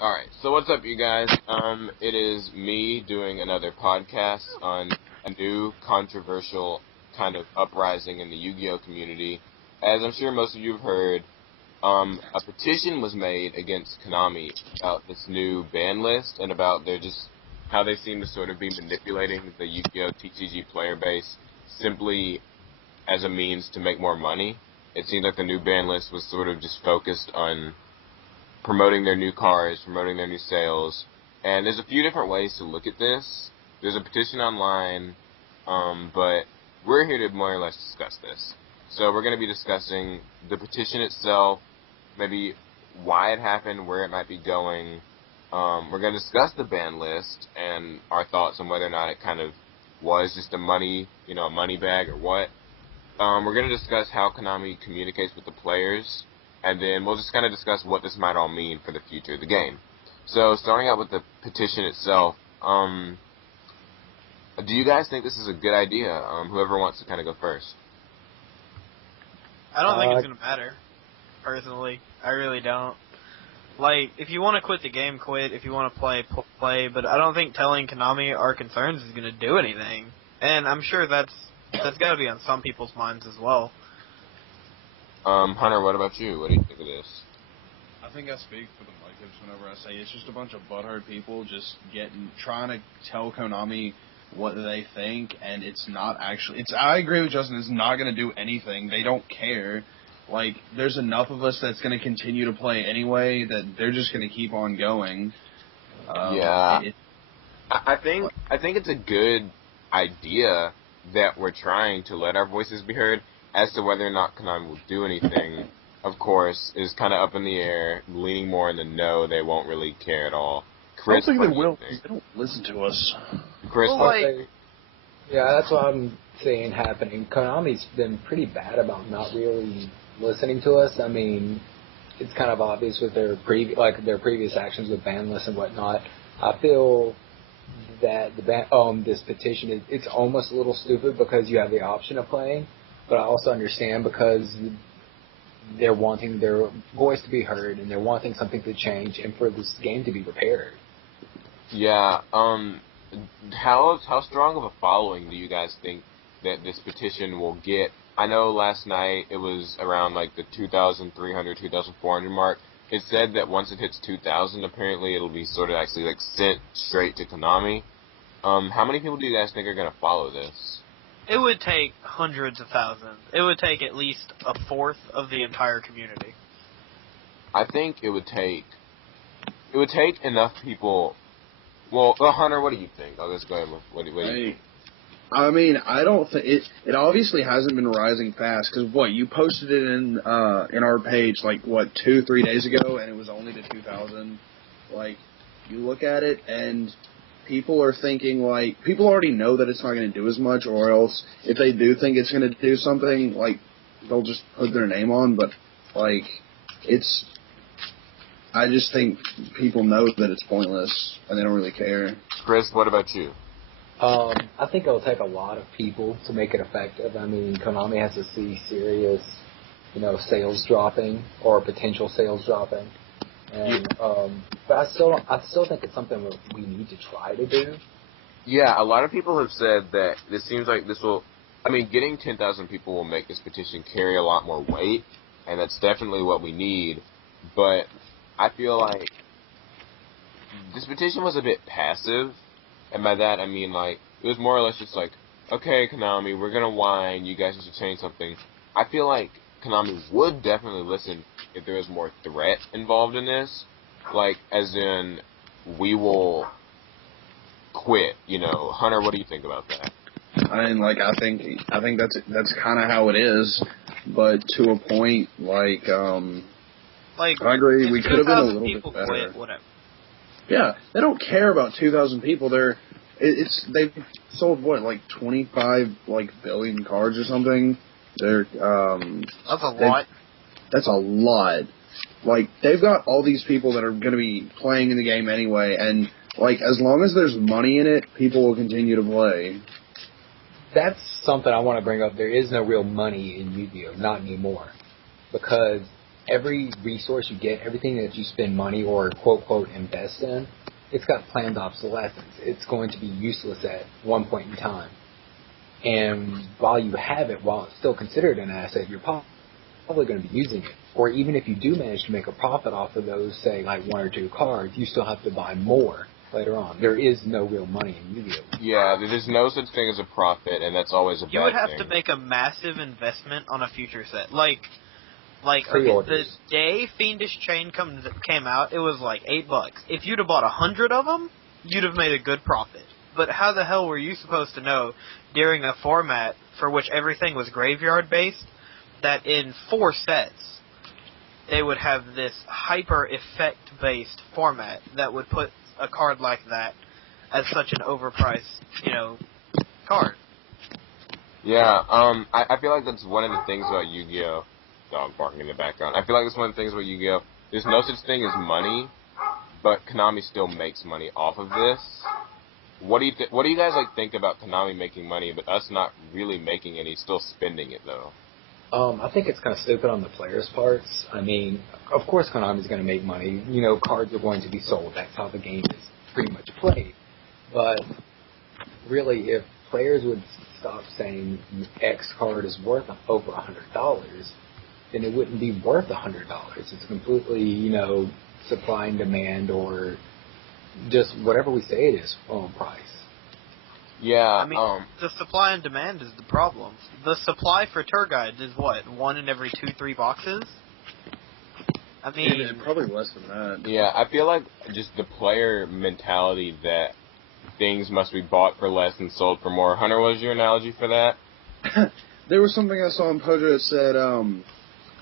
Alright, so what's up, you guys? It is me doing another podcast on a new controversial kind of uprising in the Yu-Gi-Oh community. As I'm sure most of you have heard, a petition was made against Konami about this new ban list and about their just how they seem to sort of be manipulating the Yu-Gi-Oh TCG player base simply as a means to make more money. It seems like the new ban list was sort of just focused on promoting their new cars, promoting their new sales. And there's a few different ways to look at this. There's a petition online, but we're here to more or less discuss this. So we're going to be discussing the petition itself, maybe why it happened, where it might be going. We're going to discuss the ban list and our thoughts on whether or not it kind of was just a money bag or what. We're going to discuss how Konami communicates with the players, and then we'll just kind of discuss what this might all mean for the future of the game. So, starting out with the petition itself, do you guys think this is a good idea? Whoever wants to kind of go first. I don't think it's going to matter, personally. I really don't. Like, if you want to quit the game, quit. If you want to play, play. But I don't think telling Konami our concerns is going to do anything. And I'm sure that's got to be on some people's minds as well. Hunter, what about you? What do you think of this? I think I speak for the Micahs whenever I say it's just a bunch of butthurt people just trying to tell Konami what they think, and it's not actually. I agree with Justin. It's not going to do anything. They don't care. Like, there's enough of us that's going to continue to play anyway that they're just going to keep on going. I think it's a good idea that we're trying to let our voices be heard. As to whether or not Konami will do anything, of course, is kind of up in the air, leaning more in the no. They won't really care at all. Chris, I don't think they will. They don't listen to us. Chris, yeah, that's what I'm seeing happening. Konami's been pretty bad about not really listening to us. I mean, it's kind of obvious with their previous actions with ban lists and whatnot. I feel that this petition it's almost a little stupid because you have the option of playing. But I also understand because they're wanting their voice to be heard and they're wanting something to change and for this game to be repaired. Yeah. How strong of a following do you guys think that this petition will get? I know last night it was around like the 2,300, 2,400 mark. It said that once it hits 2,000, apparently it'll be sort of actually like sent straight to Konami. How many people do you guys think are going to follow this? It would take hundreds of thousands. It would take at least a fourth of the entire community. I think it would take enough people. Well, Hunter, what do you think? I'll just go ahead with what do you think? I mean, I don't think it obviously hasn't been rising fast because you posted it in our page 2-3 days ago and it was only to 2,000. Like, you look at it and people are thinking, people already know that it's not going to do as much, or else if they do think it's going to do something, they'll just put their name on, but, I just think people know that it's pointless, and they don't really care. Chris, what about you? I think it'll take a lot of people to make it effective. I mean, Konami has to see serious, sales dropping, or potential sales dropping. And, but I still think it's something that we need to try to do. Yeah, a lot of people have said that this seems like this will. I mean, getting 10,000 people will make this petition carry a lot more weight, and that's definitely what we need. But I feel like this petition was a bit passive, and by that I mean it was more or less just okay, Konami, we're gonna whine. You guys need to change something. I feel like Konami would definitely listen if there was more threat involved in this, as in, we will quit, Hunter, what do you think about that? I mean, I think that's kind of how it is, but to a point, I agree, we could have been a little bit better. Quit, whatever. Yeah, they don't care about 2,000 people. They've sold 25 billion cards or something. That's a lot. That's a lot. They've got all these people that are going to be playing in the game anyway, and, as long as there's money in it, people will continue to play. That's something I want to bring up. There is no real money in Yu-Gi-Oh! Not anymore. Because every resource you get, everything that you spend money or quote invest in, it's got planned obsolescence. It's going to be useless at one point in time. And while you have it, while it's still considered an asset, you're probably going to be using it. Or even if you do manage to make a profit off of those, say, like 1 or 2 cards, you still have to buy more later on. There is no real money in Yu-Gi-Oh! Yeah, there's no such thing as a profit, and that's always a bad thing. You would have to make a massive investment on a future set. Like okay, the Pre-orders. day Fiendish Chain came out, it was like $8. If you'd have bought 100 of them, you'd have made a good profit. But how the hell were you supposed to know during a format for which everything was graveyard-based that in 4 sets they would have this hyper-effect-based format that would put a card like that as such an overpriced, card? Yeah, I feel like that's one of the things about Yu-Gi-Oh! Dog barking in the background. I feel like that's one of the things about Yu-Gi-Oh! There's no such thing as money, but Konami still makes money off of this. What do you guys think about Konami making money, but us not really making any, still spending it though? I think it's kind of stupid on the players' parts. I mean, of course Konami's going to make money. Cards are going to be sold. That's how the game is pretty much played. But really, if players would stop saying X card is worth over $100, then it wouldn't be worth $100. It's completely, supply and demand, or just whatever we say it is on price. Yeah, I mean, the supply and demand is the problem. The supply for tour guides is what, 1 in every 2-3 boxes? I mean, probably less than that. Yeah, I feel like just the player mentality that things must be bought for less and sold for more. Hunter, what was your analogy for that? There was something I saw in Pojo that said,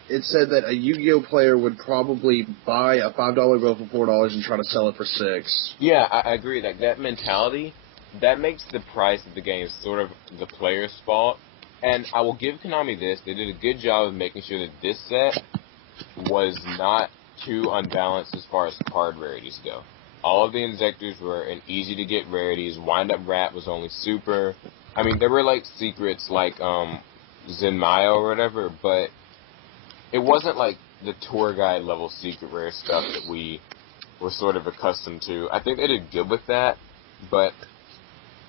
it said that a Yu-Gi-Oh! Player would probably buy a $5 bill for $4 and try to sell it for $6. Yeah, I agree. That mentality, that makes the price of the game sort of the player's fault. And I will give Konami this. They did a good job of making sure that this set was not too unbalanced as far as card rarities go. All of the Inzectors were in easy-to-get rarities. Wind-Up Rat was only super. I mean, there were, secrets like Zenmayo or whatever, but it wasn't the tour guide level secret rare stuff that we were sort of accustomed to. I think they did good with that, but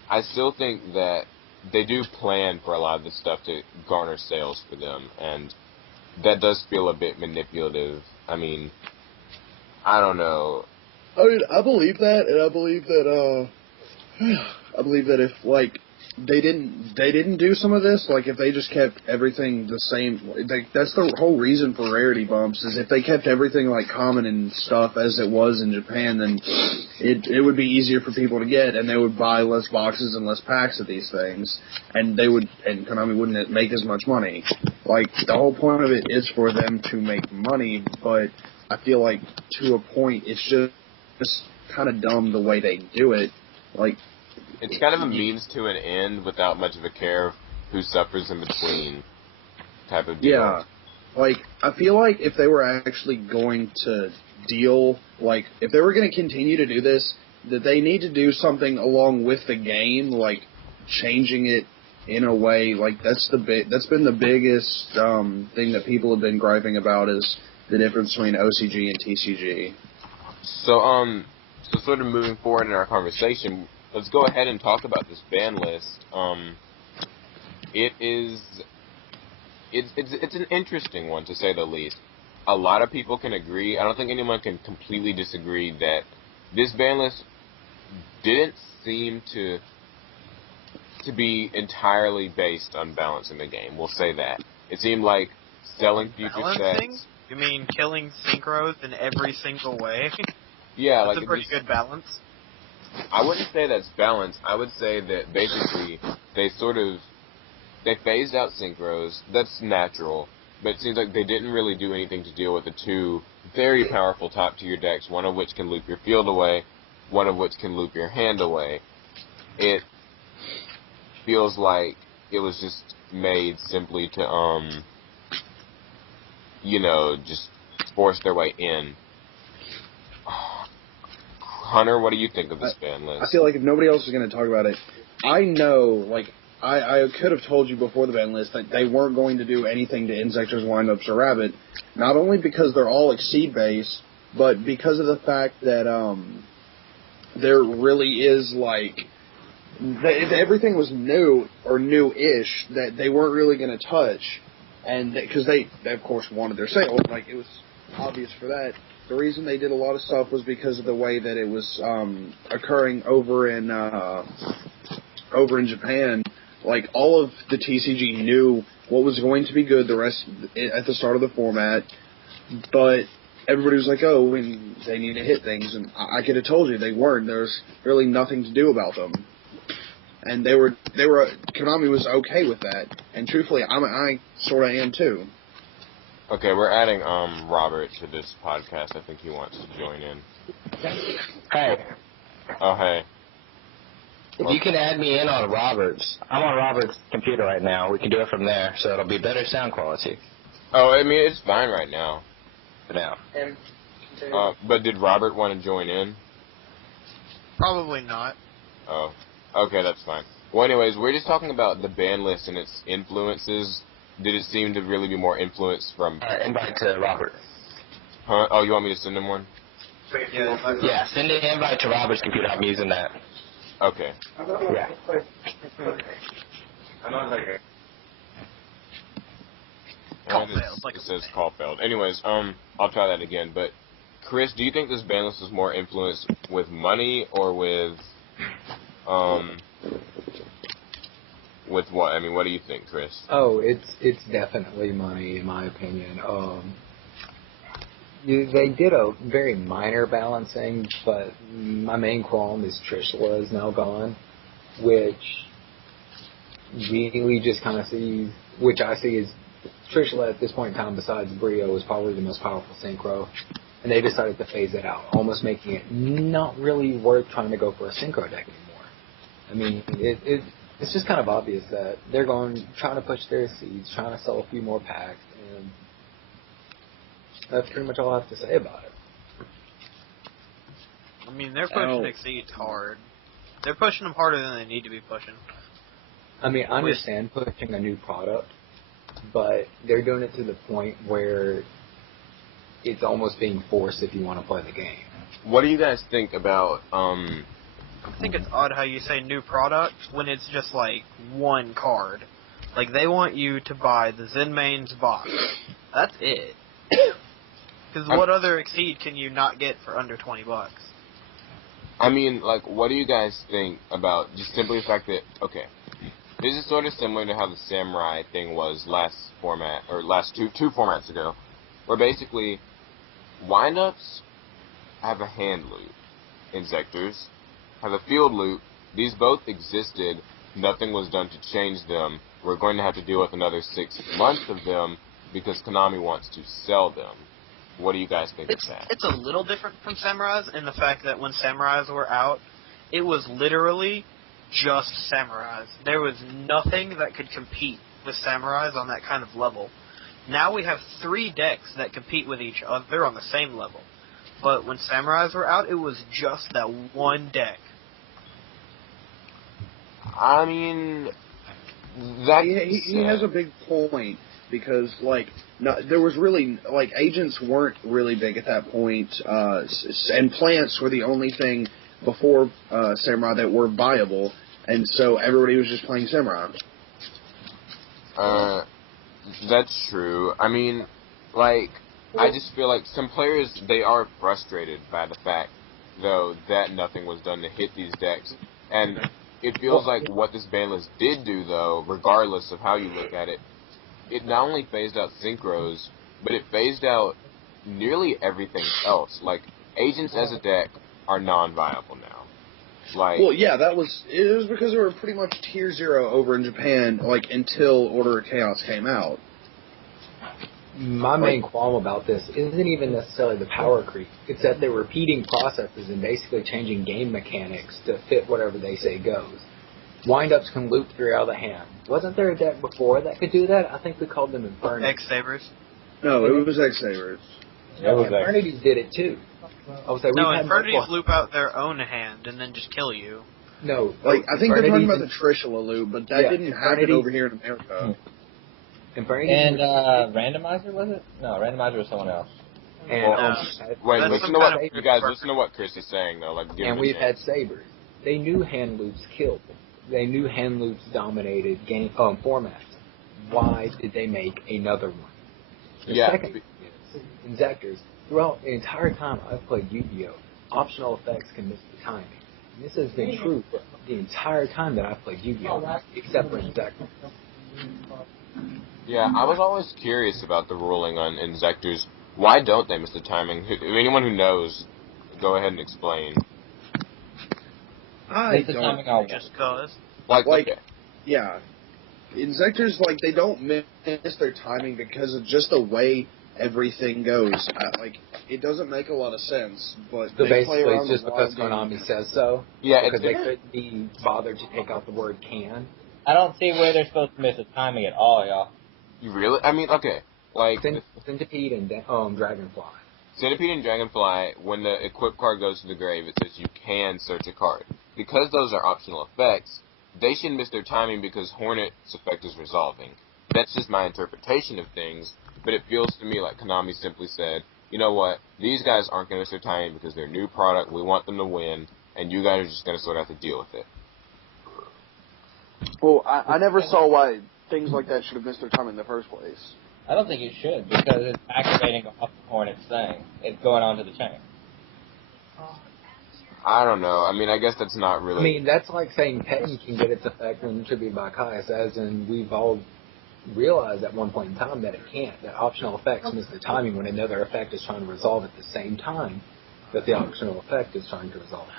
I still think that they do plan for a lot of this stuff to garner sales for them, and that does feel a bit manipulative. I mean, I don't know. I mean, I believe that, and I believe that if they didn't do some of this, if they just kept everything the same, that's the whole reason for rarity bumps, is if they kept everything common and stuff as it was in Japan, then it would be easier for people to get, and they would buy less boxes and less packs of these things, and Konami wouldn't make as much money. The whole point of it is for them to make money, but I feel like to a point it's just kind of dumb the way they do it. It's kind of a means to an end without much of a care of who suffers in between type of deal. Yeah. I feel like if they were actually going to deal, if they were going to continue to do this, that they need to do something along with the game, changing it in a way, that's been the biggest thing that people have been griping about, is the difference between OCG and TCG. So sort of moving forward in our conversation, let's go ahead and talk about this ban list. It's an interesting one, to say the least. A lot of people can agree. I don't think anyone can completely disagree that this ban list didn't seem to be entirely based on balancing the game. We'll say that. It seemed like selling future Balancing? sets. You mean killing synchros in every single way? Yeah, That's a pretty good balance. I wouldn't say that's balanced. I would say that basically they phased out synchros. That's natural. But it seems like they didn't really do anything to deal with the 2 very powerful top tier decks, one of which can loop your field away, one of which can loop your hand away. It feels like it was just made simply to, just force their way in. Hunter, what do you think of this ban list? I feel like if nobody else is going to talk about it, I know, I could have told you before the ban list that they weren't going to do anything to Insectors, Windups, or Rabbit, not only because they're all Exceed-based, but because of the fact that there really is, like, everything was new, or new-ish, that they weren't really going to touch, and because they, of course, wanted their sales, like, it was obvious for that. The reason they did a lot of stuff was because of the way that it was occurring over in Japan. Like, all of the TCG knew what was going to be good the rest at the start of the format, but everybody was like, oh, they need to hit things, and I could have told you they weren't. There's really nothing to do about them. And Konami was okay with that, and truthfully, I sort of am too. Okay, we're adding Robert to this podcast. I think he wants to join in. Hey. Oh, hey. If you can add me in on Robert's, I'm on Robert's computer right now. We can do it from there, so it'll be better sound quality. Oh, I mean, it's fine right now. For now. But did Robert want to join in? Probably not. Oh, okay, that's fine. Well, anyways, we're just talking about the ban list and its influences. Did it seem to really be more influence from... Invite to Robert. Huh? Oh, you want me to send him one? Yeah, send an invite to Robert's computer. I'm using that. Okay. Yeah. Call failed. It says call failed. Anyways, I'll try that again. But, Chris, do you think this ban list is more influenced with money or with what? I mean, what do you think, Chris? Oh, it's definitely money, in my opinion. They did a very minor balancing, but my main qualm is Trishula is now gone, which really just kind of sees, which I see as Trishula at this point in time, besides Brio, is probably the most powerful synchro, and they decided to phase it out, almost making it not really worth trying to go for a synchro deck anymore. I mean, it's just kind of obvious that they're trying to push their seeds, trying to sell a few more packs, and that's pretty much all I have to say about it. I mean, they're pushing Exceeds hard. They're pushing them harder than they need to be pushing. I mean, I understand pushing a new product, but they're doing it to the point where it's almost being forced if you want to play the game. What do you guys think about, I think it's odd how you say new product when it's just like one card. Like, they want you to buy the Zen Mains box. That's it. Because what other Exceed can you not get for under $20? I mean, like, what do you guys think about just simply the fact that, okay, this is sort of similar to how the Samurai thing was last two formats ago, where basically windups have a hand loop, Insectors have a field loop. These both existed. Nothing was done to change them. We're going to have to deal with another 6 months of them because Konami wants to sell them. What do you guys think of that? It's a little different from Samurais in the fact that when Samurais were out, it was literally just Samurais. There was nothing that could compete with Samurais on that kind of level. Now we have 3 decks that compete with each other on the same level. But when Samurais were out, it was just that one deck. I mean, he has a big point because, like, there was really, like, agents weren't really big at that point, and plants were the only thing before Samurai that were viable, and so everybody was just playing Samurai. That's true. I mean, like, I just feel like some players, they are frustrated by the fact, though, that nothing was done to hit these decks, and it feels like what this ban list did do, though, regardless of how you look at it, it not only phased out synchros, but it phased out nearly everything else. Like, agents as a deck are non-viable now. Like, well, yeah, it was because they were pretty much tier 0 over in Japan, like, until Order of Chaos came out. My main qualm about this isn't even necessarily the power creep. It's that they're repeating processes and basically changing game mechanics to fit whatever they say goes. Windups can loop 3 out of the hand. Wasn't there a deck before that could do that? I think we called them Infernities. X-Sabers? No, it was X-Sabers. No, Infernities did it too. I was like, no, Infernities loop out their own hand and then just kill you. No, Like, I think they're talking about the Infernity's Trishula loop, but that didn't happen over here in America. Infernity's Randomizer, was it? No, Randomizer was someone else. and Wait, That's listen some to kind what of- you guys listen to what Chris is saying though. Like, give him and a we've had chance. sabers. They knew hand loops killed. They knew hand loops dominated game formats. Why did they make another one? The second thing is, Injectors, throughout the entire time I've played Yu-Gi-Oh!, optional effects can miss the timing. And this has been true for the entire time that I've played Yu-Gi-Oh!, except for Injectors. Yeah, I was always curious about the ruling on Injectors. Why don't they miss the timing? Anyone who knows, go ahead and explain. I the don't. timing on Just cause. Like, okay. yeah. Injectors, like, they don't miss their timing because of just the way everything goes. It doesn't make a lot of sense, but So they play basically, around it's just with because wild Konami games. says so. Yeah, Because they couldn't be bothered to take out the word can. I don't see where they're supposed to miss the timing at all, y'all. You really? I mean, okay. Like, Centipede and Dragonfly. Centipede and Dragonfly, when the equip card goes to the grave, it says you can search a card. Because those are optional effects, they shouldn't miss their timing because Hornet's effect is resolving. That's just my interpretation of things, but it feels to me like Konami simply said, you know what, these guys aren't going to miss their timing because they're a new product, we want them to win, and you guys are just going to sort of have to deal with it. Well, I never saw why things like that should have missed their time in the first place. I don't think it should, because it's activating off the Hornet's thing. It's going on to the chain. I don't know. I mean, I guess that's not really... I mean, that's like saying Pen can get its effect when Tribute by Kai says, and we've all realized at one point in time that it can't. That optional effects miss the timing when another effect is trying to resolve at the same time that the optional effect is trying to resolve.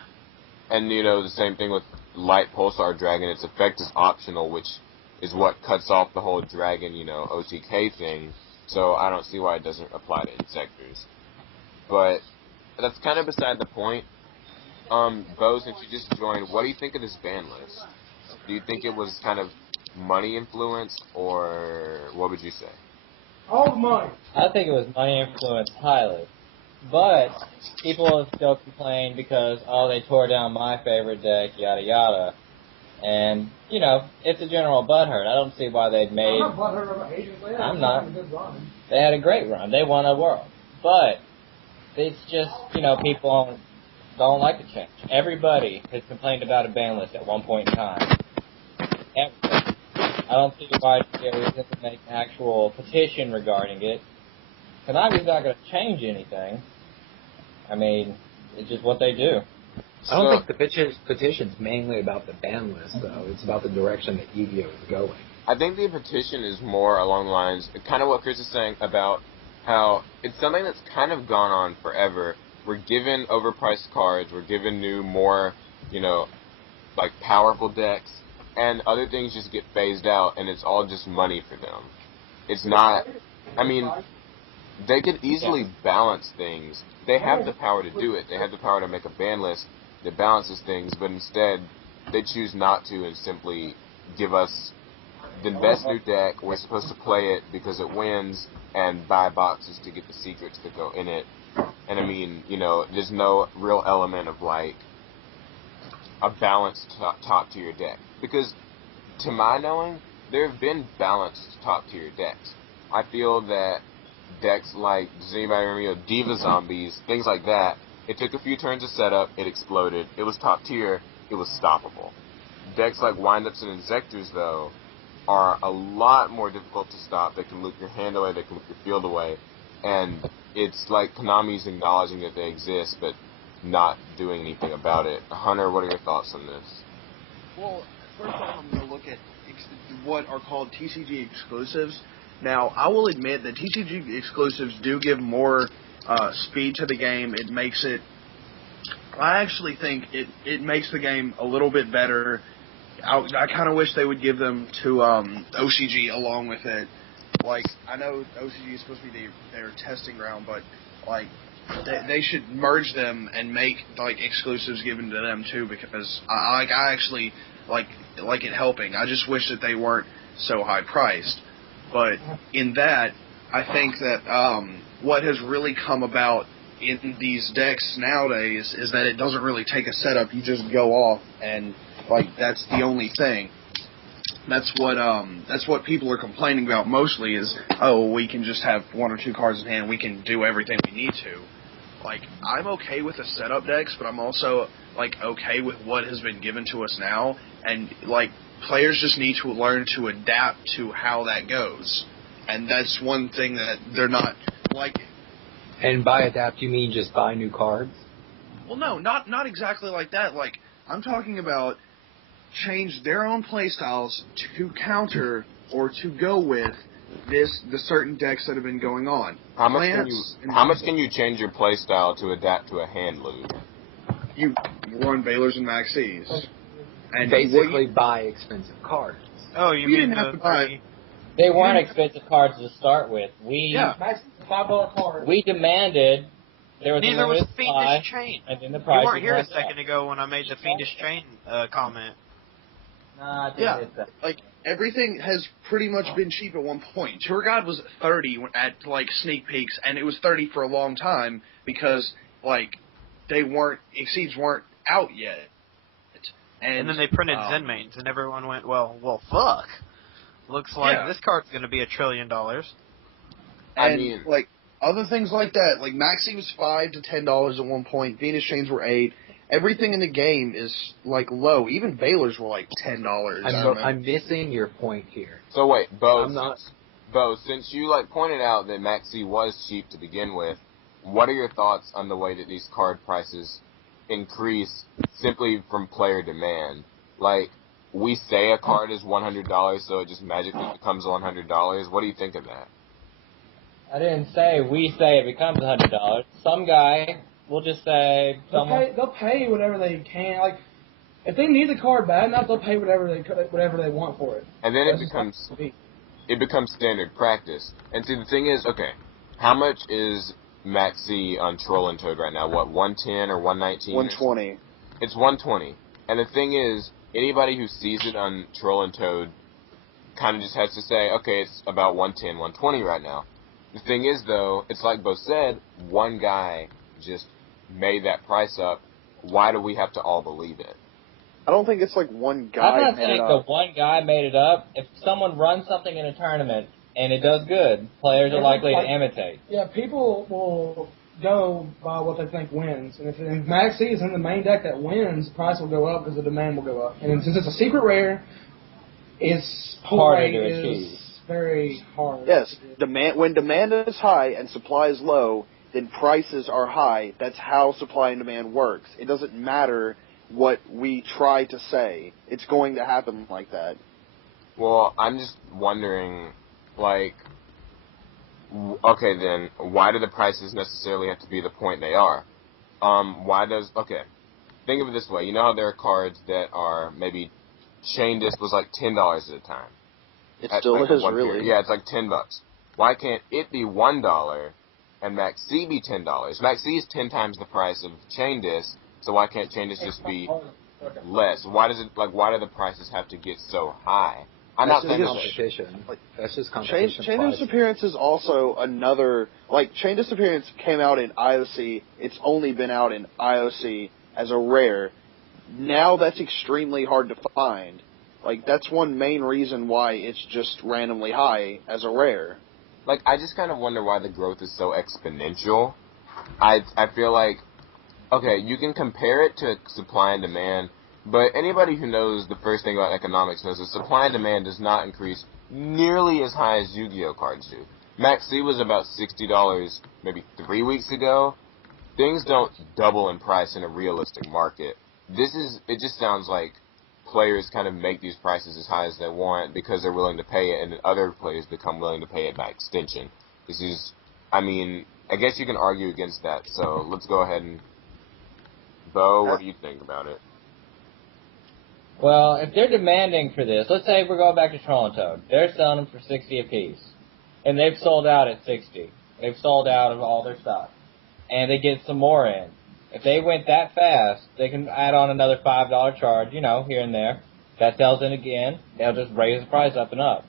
And, you know, the same thing with Light Pulsar Dragon. Its effect is optional, which is what cuts off the whole Dragon, you know, OTK thing. So I don't see why it doesn't apply to Insectors. But that's kind of beside the point. Beau, since you just joined, what do you think of this ban list? Do you think it was kind of money influenced, or what would you say? I think it was money influenced highly. But people have still complained because, oh, they tore down my favorite deck, yada yada. And, you know, it's a general butthurt. I don't see why they'd made... I'm not. They had a great run. They won a world. But it's just, you know, people don't like the change. Everybody has complained about a ban list at one point in time. Everybody. I don't see why there isn't to make an actual petition regarding it. Konami's not going to change anything. I mean, it's just what they do. I don't think the petition's mainly about the ban list, though. It's about the direction that Yu-Gi-Oh! Is going. I think the petition is more along the lines, kind of what Chris is saying about how it's something that's kind of gone on forever. We're given overpriced cards, we're given new, more, you know, like powerful decks, and other things just get phased out, and it's all just money for them. It's not, I mean, they could easily balance things. They have the power to do it. They have the power to make a ban list that balances things, but instead, they choose not to and simply give us the best new deck. We're supposed to play it because it wins and buy boxes to get the secrets that go in it. And I mean, you know, there's no real element of like a balanced top tier deck. Because to my knowing, there have been balanced top tier decks. I feel that decks like, does anybody remember, Diva Zombies, things like that, it took a few turns of setup, it exploded, it was top tier, it was stoppable. Decks like Windups and Injectors, though, are a lot more difficult to stop. They can loop your hand away, they can loop your field away, and it's like Konami's acknowledging that they exist, but not doing anything about it. Hunter, what are your thoughts on this? Well, first off, I'm going to look at what are called TCG exclusives. Now, I will admit that TCG exclusives do give more speed to the game. It makes it... I actually think it makes the game a little bit better. I kind of wish they would give them to OCG along with it. Like, I know OCG is supposed to be their testing ground, but, like, they should merge them and make, like, exclusives given to them, too, because I actually like it helping. I just wish that they weren't so high-priced. But in that, I think that what has really come about in these decks nowadays is that it doesn't really take a setup. You just go off and Like, that's the only thing. That's what people are complaining about mostly is, oh, we can just have 1 or 2 cards in hand, we can do everything we need to. Like, I'm okay with the setup decks, but I'm also, like, okay with what has been given to us now, and, like, players just need to learn to adapt to how that goes. And that's one thing that they're not, like... And by adapt, you mean just buy new cards? Well, no, not exactly like that. Like, I'm talking about change their own playstyles to counter or to go with the certain decks that have been going on. How much can you change your playstyle to adapt to a hand loop? You run Baylors and Maxis. And basically buy expensive cards. Oh, you didn't mean have to buy... They weren't expensive cards to start with. Maxis $5 card. We demanded there was Neither a was limited Fiendish supply, Chain. and then the You price weren't here a went second up. ago when I made the Fiendish Chain comment. Nah, I think Yeah, it's that. like, everything has pretty much been cheap at one point. Tour Guide was 30 at, like, sneak peeks, and it was 30 for a long time because, like, Exceeds weren't out yet. And then they printed Zen mains, and everyone went, well, fuck. Looks like this card's going to be $1 trillion. And, like, other things like that, like, Maxi was $5 to $10 at one point, Venus Chains were $8. Everything in the game is, like, low. Even Baylors were, like, $10. I'm missing your point here. So wait, Beau, since you, like, pointed out that Maxi was cheap to begin with, what are your thoughts on the way that these card prices increase simply from player demand? Like, we say a card is $100, so it just magically becomes $100. What do you think of that? I didn't say we say it becomes $100. Some guy will just say They'll pay whatever they can. Like, if they need the card bad enough, they'll pay whatever they want for it. And then it becomes standard practice. And see, the thing is, okay, how much is Maxi on Troll and Toad right now? What, 110 or 119? 120. It's 120. And the thing is, anybody who sees it on Troll and Toad kind of just has to say, okay, it's about 110, 120 right now. The thing is, though, it's like Beau said, one guy just made that price up. Why do we have to all believe it? I don't think it's like one guy. I'm not saying the one guy made it up. If someone runs something in a tournament and it does good, players are likely to imitate. Yeah, people will go by what they think wins. And if Maxi is in the main deck that wins, the price will go up because the demand will go up. And since it's a secret rare, its pull rate is very hard. Yes, when demand is high and supply is low, then prices are high. That's how supply and demand works. It doesn't matter what we try to say. It's going to happen like that. Well, I'm just wondering, like, okay then, why do the prices necessarily have to be the point they are? Think of it this way. You know how there are cards that are maybe Chain Disc was like $10 at a time? It still is, really. Yeah, it's like $10. Why can't it be $1 and Maxi be $10? Maxi is 10 times the price of Chain Disc, so why can't Chain Disc just be less? Why do the prices have to get so high? I'm not saying competition. That's just competition. Chain Disappearance is also another, like, Chain Disappearance came out in IOC. It's only been out in IOC as a rare. Now that's extremely hard to find. Like, that's one main reason why it's just randomly high as a rare. Like, I just kind of wonder why the growth is so exponential. I feel like, okay, you can compare it to supply and demand, but anybody who knows the first thing about economics knows that supply and demand does not increase nearly as high as Yu-Gi-Oh cards do. Maxi was about $60 maybe 3 weeks ago. Things don't double in price in a realistic market. It just sounds like players kind of make these prices as high as they want because they're willing to pay it, and then other players become willing to pay it by extension. I guess you can argue against that, so let's go ahead and... Beau, what do you think about it? Well, if they're demanding for this, let's say we're going back to Troll and Toad. They're selling them for $60 a piece, and they've sold out at $60. They've sold out of all their stock, and they get some more in. If they went that fast, they can add on another $5 charge, here and there. That sells in again. They'll just raise the price up and up.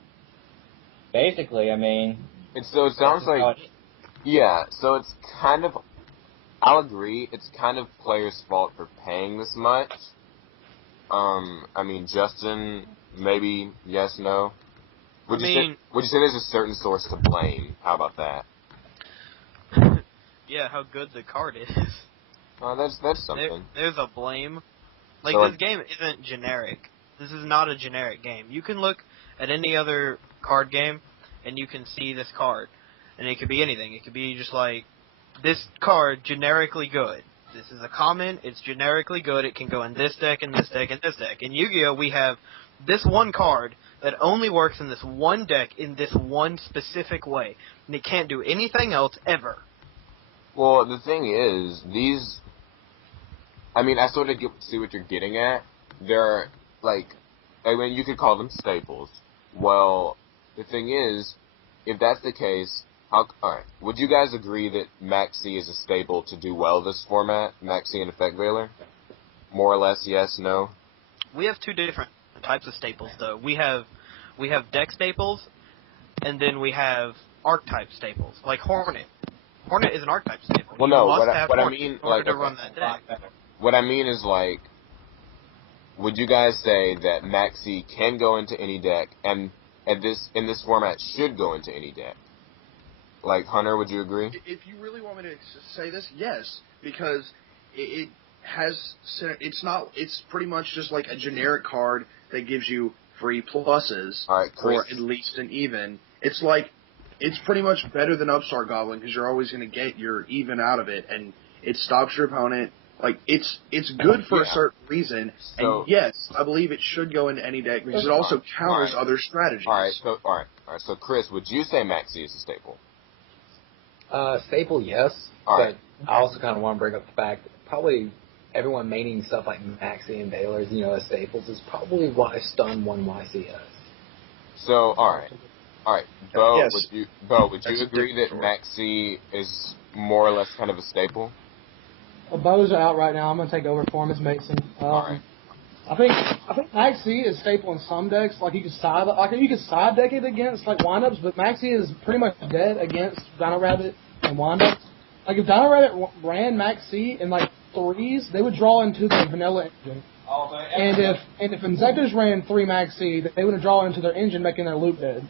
Basically, it sounds like... Yeah, so it's kind of... I'll agree, it's kind of players' fault for paying this much. I mean, Justin, maybe yes, no. Would you say there's a certain source to blame? How about that? Yeah, how good the card is. That's something. There's a blame. Like, So, this game isn't generic. This is not a generic game. You can look at any other card game, and you can see this card. And it could be anything. It could be just like, this card, generically good. This is a common, it's generically good, it can go in this deck, and this deck, and this deck. In Yu-Gi-Oh! We have this one card that only works in this one deck in this one specific way. And it can't do anything else ever. well, the thing is, these... I mean, I sort of see what you're getting at. They're, like... I mean, you could call them staples. Well, the thing is, if that's the case... Alright, would you guys agree that Maxi is a staple to do well this format? Maxi and Effect Veiler? More or less, yes, no? We have two different types of staples, though. We have deck staples, and then we have archetype staples, like Hornet. Hornet is an archetype staple. Well, you no, must what have I Hornet mean, in order like, to okay. run that deck. What I mean is, like, would you guys say that Maxi can go into any deck, and in this format should go into any deck? Like, Hunter, would you agree? If you really want me to say this, yes, because it has, it's pretty much just like a generic card that gives you free pluses, All right, Chris. or at least an even. It's like, it's pretty much better than Upstart Goblin, because you're always going to get your even out of it, and it stops your opponent. Like, it's good for a certain reason, and yes, I believe it should go into any deck, because it also counters other strategies. All right. So, Chris, would you say Maxi is a staple? Staple, yes. All but right. I also kind of want to bring up the fact that probably everyone maining stuff like Maxi and Baylor's, as staples is probably why Stun won YCS. So, all right. Beau, Yes. would you agree that Maxi is more or less kind of a staple? Well, Beau's out right now. I'm going to take over for him as Mason. All right. I think Maxi is staple in some decks. Like you could side deck it against like windups, but Maxi is pretty much dead against Dino Rabbit and windups. Like if Dino Rabbit ran Maxi in like threes, they would draw into the vanilla engine. And if Inzectors ran 3 Maxi, they would draw into their engine, making their loop dead.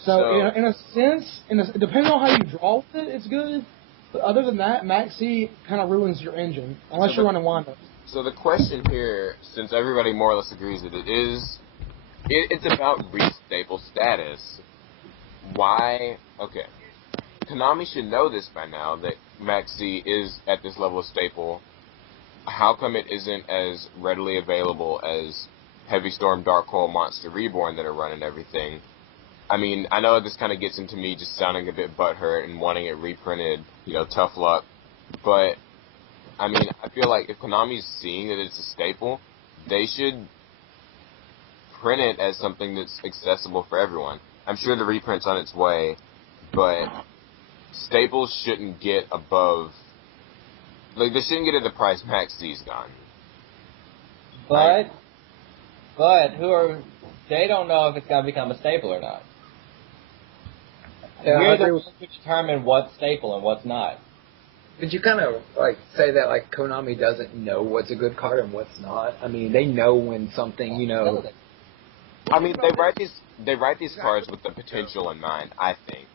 So in a sense, depending on how you draw with it, it's good. But other than that, Maxi kind of ruins your engine unless you're running windups. So the question here, since everybody more or less agrees that it's about re-staple status. Why? Okay. Konami should know this by now, that Maxi is at this level of staple. How come it isn't as readily available as Heavy Storm, Dark Hole, Monster Reborn that are running everything? I mean, I know this kind of gets into me just sounding a bit butthurt and wanting it reprinted, tough luck. But, I mean, I feel like if Konami's seeing that it's a staple, they should print it as something that's accessible for everyone. I'm sure the reprint's on its way, but staples shouldn't get above... Like, they shouldn't get at the price Maxi's gone. But they don't know if it's going to become a staple or not. Yeah, We're the ones who determine what's staple and what's not. But you kind of say that Konami doesn't know what's a good card and what's not. I mean, they know when something, I mean, they write these cards with the potential in mind, I think.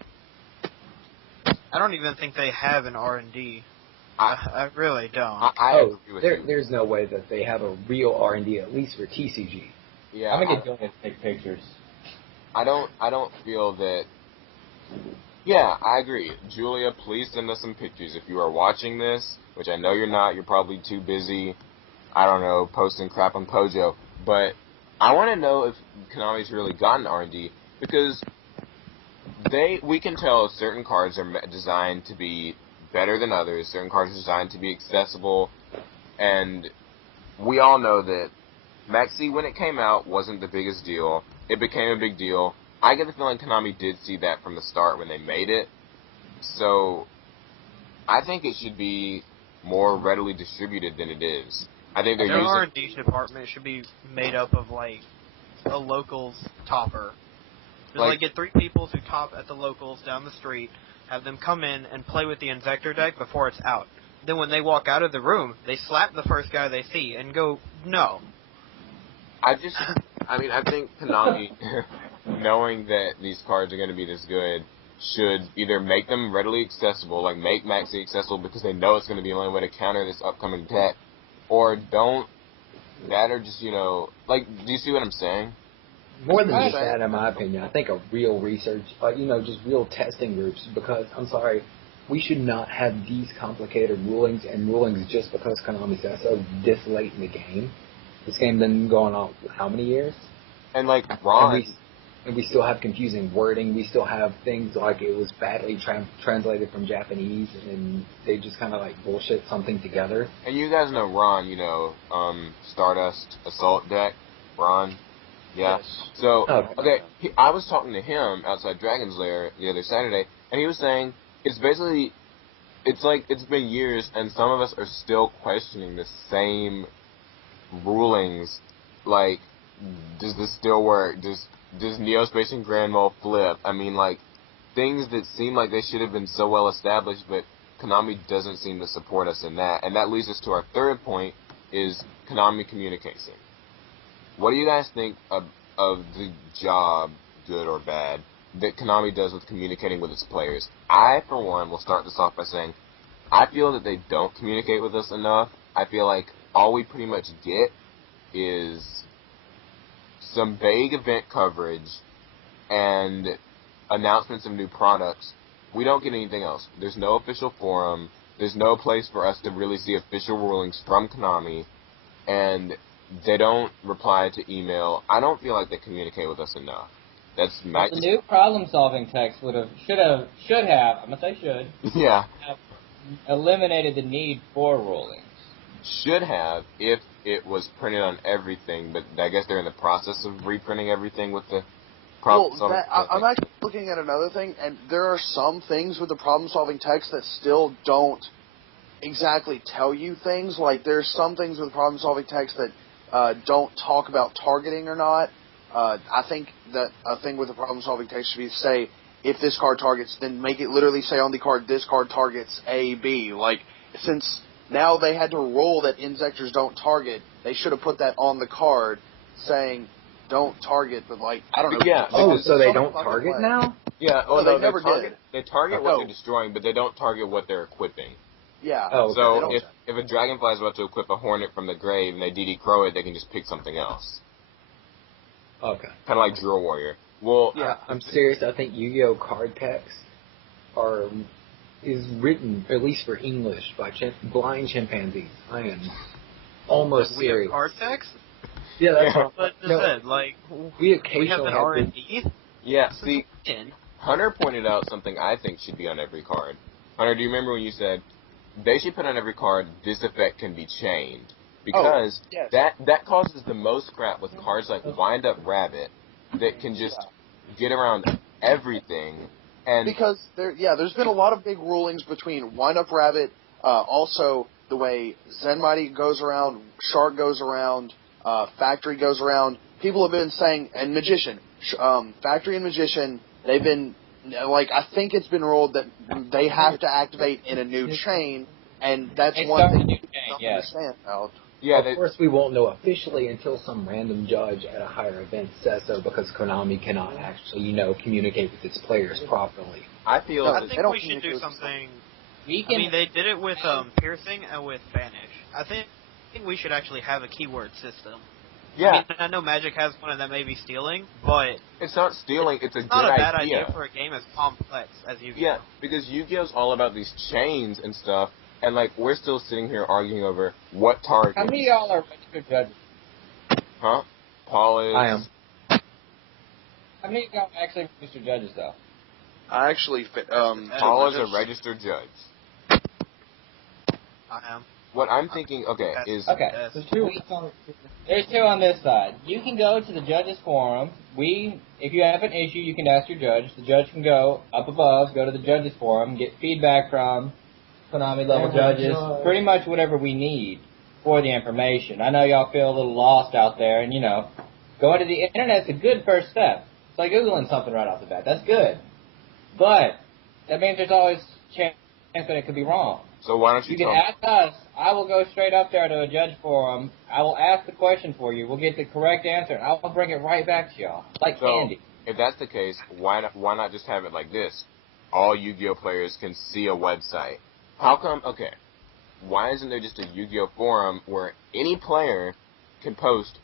I don't even think they have an R&D. I really don't. I agree with you. There's no way that they have a real R&D, at least for TCG. Yeah, I'm going to get Julian to take pictures. I don't feel that... Yeah, I agree. Julia, please send us some pictures. If you are watching this, which I know you're not, you're probably too busy, I don't know, posting crap on Pojo. But I want to know if Konami's really gotten R&D, because we can tell certain cards are designed to be better than others, certain cards are designed to be accessible, and we all know that Maxi, when it came out, wasn't the biggest deal. It became a big deal. I get the feeling Konami did see that from the start when they made it. So, I think it should be more readily distributed than it is. I think they're Their using... R&D department should be made up of, a locals topper. Just, get 3 people who top at the locals down the street, have them come in and play with the Inzector deck before it's out. Then when they walk out of the room, they slap the first guy they see and go, no. I think Konami, knowing that these cards are going to be this good, should either make them readily accessible, like make Maxi accessible because they know it's going to be the only way to counter this upcoming deck, or don't. That or just, do you see what I'm saying? More than just that, in my opinion, I think a real research, just real testing groups, because, I'm sorry, we should not have these complicated rulings and rulings just because Konami says so this late in the game. This game been going on how many years? And Ron... And we still have confusing wording. We still have things like it was badly translated from Japanese, and they just kind of bullshit something together. And you guys know Ron, Stardust Assault deck, Ron. Yeah. Yes. So, okay, I was talking to him outside Dragon's Lair the other Saturday, and he was saying it's basically, it's been years, and some of us are still questioning the same rulings. Like, does this still work? Does Neospace and Grand Mole flip? I mean, things that seem like they should have been so well established, but Konami doesn't seem to support us in that. And that leads us to our third point, is Konami communication. What do you guys think of the job, good or bad, that Konami does with communicating with its players? I, for one, will start this off by saying, I feel that they don't communicate with us enough. I feel like all we pretty much get is some vague event coverage and announcements of new products. We don't get anything else. There's no official forum. There's no place for us to really see official rulings from Konami, and they don't reply to email. I don't feel like they communicate with us enough. That's my... The new problem-solving text should have, I'm going to say should, yeah, have eliminated the need for rulings. Should have, if it was printed on everything, but I guess they're in the process of reprinting everything with the problem-solving text. I'm actually looking at another thing, and there are some things with the problem-solving text that still don't exactly tell you things. Like, there's some things with problem-solving text that don't talk about targeting or not. I think that a thing with the problem-solving text should be to say, if this card targets, then make it literally say on the card, this card targets A, B. Like, since now they had to rule that injectors don't target, they should have put that on the card saying don't target, but I don't know. Yeah. So they don't target now? Yeah. Oh, no, they never target, did. They target what they're destroying, but they don't target what they're equiping. Yeah. Oh, okay. So if a Dragonfly is about to equip a Hornet from the grave and they DD Crow it, they can just pick something else. Okay. Kind of like Drill Warrior. Well, yeah, I'm serious. I think Yu-Gi-Oh card text is written, at least for English, by blind chimpanzees. I am almost serious. Card text? Yeah, that's what. But we occasionally have an R&D. Yeah. See, Hunter pointed out something I think should be on every card. Hunter, do you remember when you said they should put on every card this effect can be chained? Because that causes the most crap with cards like Wind Up Rabbit that can just get around everything. And because there's been a lot of big rulings between Wind Up Rabbit, also the way Zen Mighty goes around, Shark goes around, Factory goes around. People have been saying, and Magician, Factory and Magician, they've been, I think it's been ruled that they have to activate in a new chain, and that's one thing you don't understand about. Yeah, of course, we won't know officially until some random judge at a higher event says so, because Konami cannot actually, communicate with its players properly. I think we should do something. They did it with Piercing and with Vanish. I think we should actually have a keyword system. Yeah. I know Magic has one and that may be stealing, but... It's not stealing, it's a good idea. It's not a bad idea for a game as complex as Yu-Gi-Oh! Yeah, because Yu-Gi-Oh's all about these chains and stuff, and, we're still sitting here arguing over what target. How many of y'all are registered judges? Huh? Paul is... I am. How many of y'all are actually registered judges, though? I actually... Paul is a registered judge. I am. What I'm thinking, is... Okay. There's two on this side. You can go to the judges forum. If you have an issue, you can ask your judge. The judge can go up above, go to the judges forum, get feedback from Konami level judges, pretty much whatever we need for the information. I know y'all feel a little lost out there, and going to the internet's a good first step. It's like Googling something right off the bat. That's good. But that means there's always chance that it could be wrong. So why don't you You can tell me? ask us. I will go straight up there to a judge forum. I will ask the question for you. We'll get the correct answer, and I'll bring it right back to y'all. Like candy. If that's the case, why not just have it like this? All Yu-Gi-Oh players can see a website. How come? Okay, why isn't there just a Yu-Gi-Oh forum where any player can post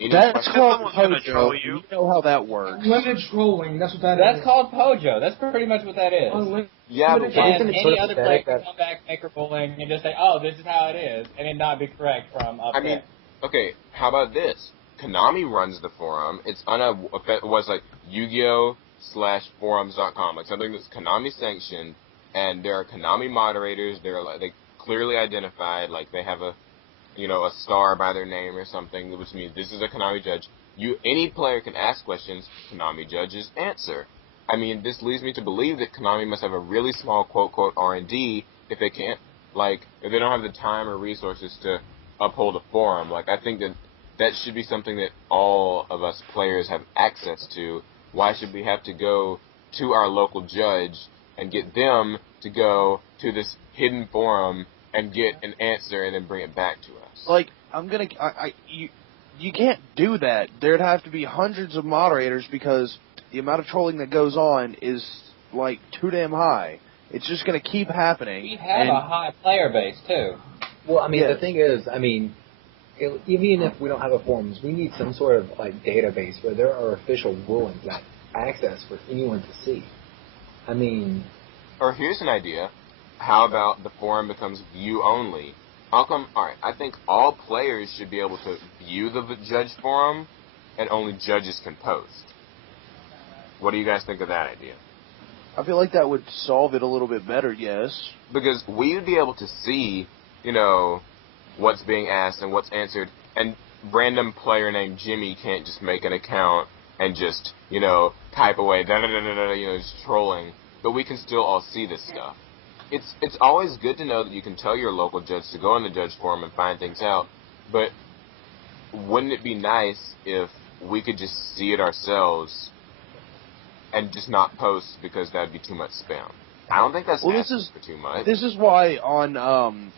any That's question? called Someone's gonna troll Pojo. you. You know how that works. Unlimited trolling. That's what that is. That's called Pojo. That's pretty much what that is. Unlimited. Yeah, but And Isn't it any sort of other player pathetic can that- come back, make a ruling, and just say, "Oh, this is how it is," and it not be correct from up I mean, there. okay, how about this? Konami runs the forum. It's was like Yu-Gi-Oh!/forums.com, like something that's Konami sanctioned, and there are Konami moderators. They clearly identified, like they have a star by their name or something, which means this is a Konami judge. Any player can ask questions. Konami judges answer. I mean, this leads me to believe that Konami must have a really small quote R&D if they can't, if they don't have the time or resources to uphold a forum. Like, I think that should be something that all of us players have access to. Why should we have to go to our local judge and get them to go to this hidden forum and get an answer and then bring it back to us? Like, you can't do that. There'd have to be hundreds of moderators because the amount of trolling that goes on is, like, too damn high. It's just going to keep happening. We have a high player base, too. Well, I mean, Yeah. the thing is, I mean, even if we don't have a forums, we need some sort of, like, database where there are official rulings that access for anyone to see. I mean... Or here's an idea. How about the forum becomes view only? Alright, I think all players should be able to view the judge forum, and only judges can post. What do you guys think of that idea? I feel like that would solve it a little bit better, yes. Because we would be able to see, what's being asked and what's answered, and random player named Jimmy can't just make an account and just, type away, just trolling. But we can still all see this stuff. It's always good to know that you can tell your local judge to go on the judge forum and find things out, but wouldn't it be nice if we could just see it ourselves and just not post because that would be too much spam? I don't think that's asking for too much. This is why on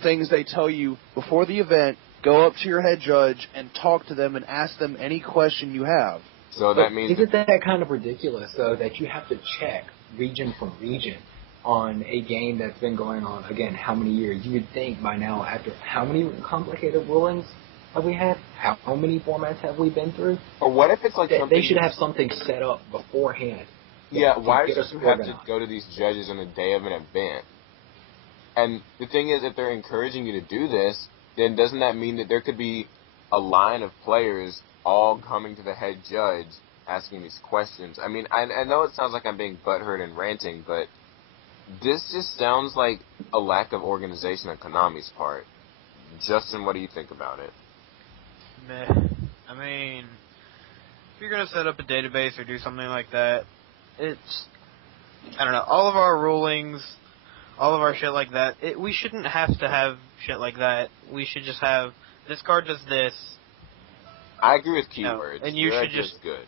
things they tell you before the event, go up to your head judge and talk to them and ask them any question you have. So that means... Isn't that kind of ridiculous, though, that you have to check region from region on a game that's been going on, again, how many years? You would think by now, after how many complicated rulings have we had? How many formats have we been through? Or what if it's like something... They should have something set up beforehand. Yeah, why get do us you have to organized. go to these judges on the day of an event? And the thing is, if they're encouraging you to do this, then doesn't that mean that there could be a line of players all coming to the head judge asking these questions? I mean, I know it sounds like I'm being butthurt and ranting, but this just sounds like a lack of organization on Konami's part. Justin, what do you think about it? Meh. I mean, if you're gonna set up a database or do something like that, I don't know, all of our rulings, all of our shit like that, we shouldn't have to have shit like that. We should just have, this card does this. I agree with keywords. And you Your should idea's just... good.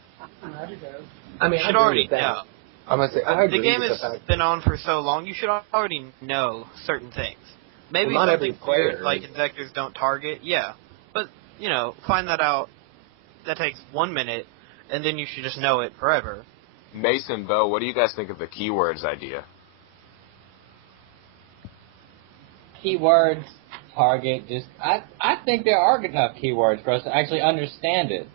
I mean, You I should agree already with that. know. I'm gonna say, I agree The game with has the fact been on for so long, you should already know certain things. Maybe Well, not something every player, weird, like injectors don't target, yeah. But, find that out. That takes 1 minute, and then you should just know it forever. Mason, Beau, what do you guys think of the keywords idea? Keywords, target, I think there are enough keywords for us to actually understand it.